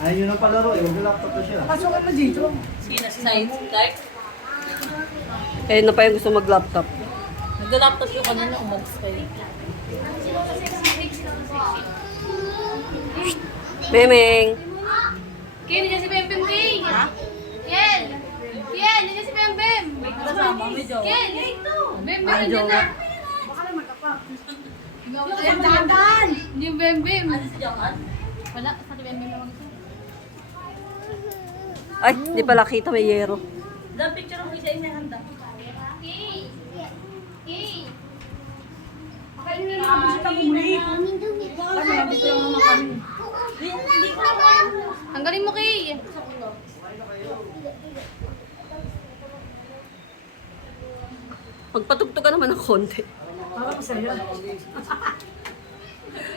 Ayun yun ang palaro eh. Mag-laptop na siya. Pasukan mo dito. Sino si Side? Dark? Kaya na pa yung gusto mag-laptop. Nag-laptop yung kanina, umalis kayo. Memeng! Kiel, nandiyan si Bembem, Kiel. Ha? Kiel! Kiel, nandiyan si Bembem. Kasama, may jowa. Kiel! Bembem, nandiyan na. Dadan! Hindi yung Bembem. Ano si Jokan? Wala, sa Bembem naman ito. Ay, di pala kita may yero. The picture mo isa yung handa. Kiel! Kiel! Kainin na naman bisita mo muli. Kasi nabito lang naman kami. Ang galing mo, Kiel. Magpatugtog ka naman ng konti. Para ko sa'yo.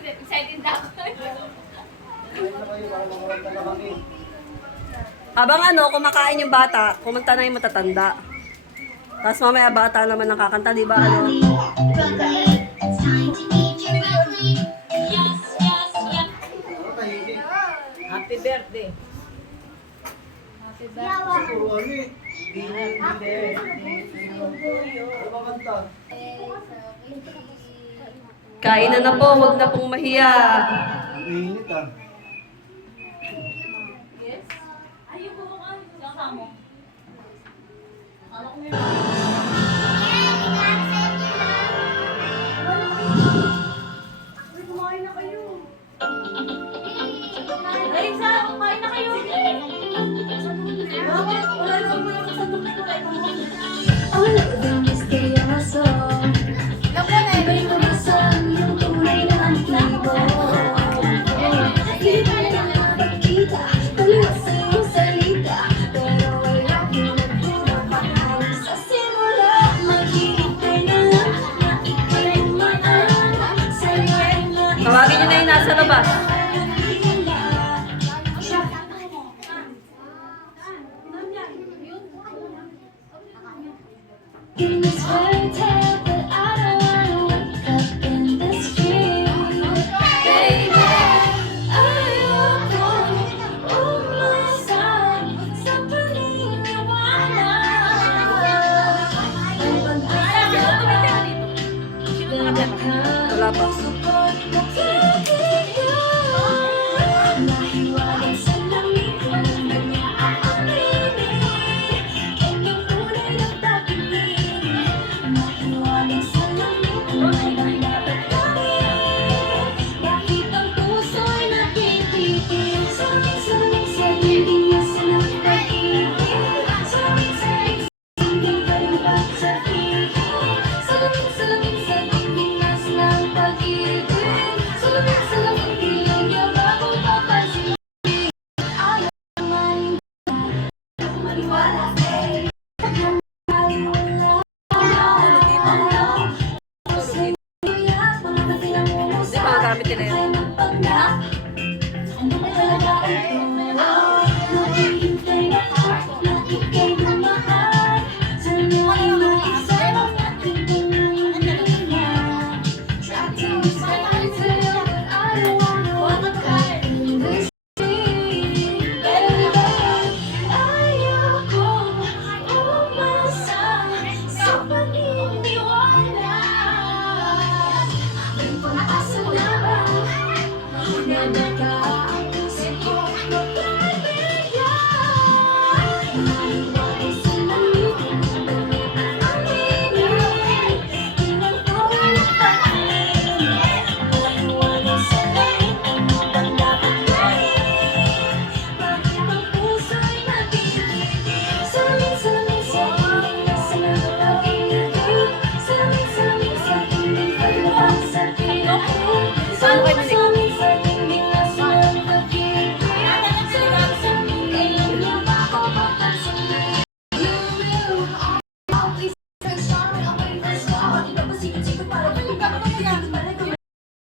Excited na ako. Habang ano, kumakain yung bata, kumanta na yung matatanda. Tapos mamaya bata naman nakakanta, di ba? Ano? Happy birthday. Puro ano eh. Ano ba kanta? Kain na po, wag na pong mahiya. Ang init ah. Yes? Ayun po ka. Kasama. Ano ko yun? Uy, kumain na kayo. Ay, sa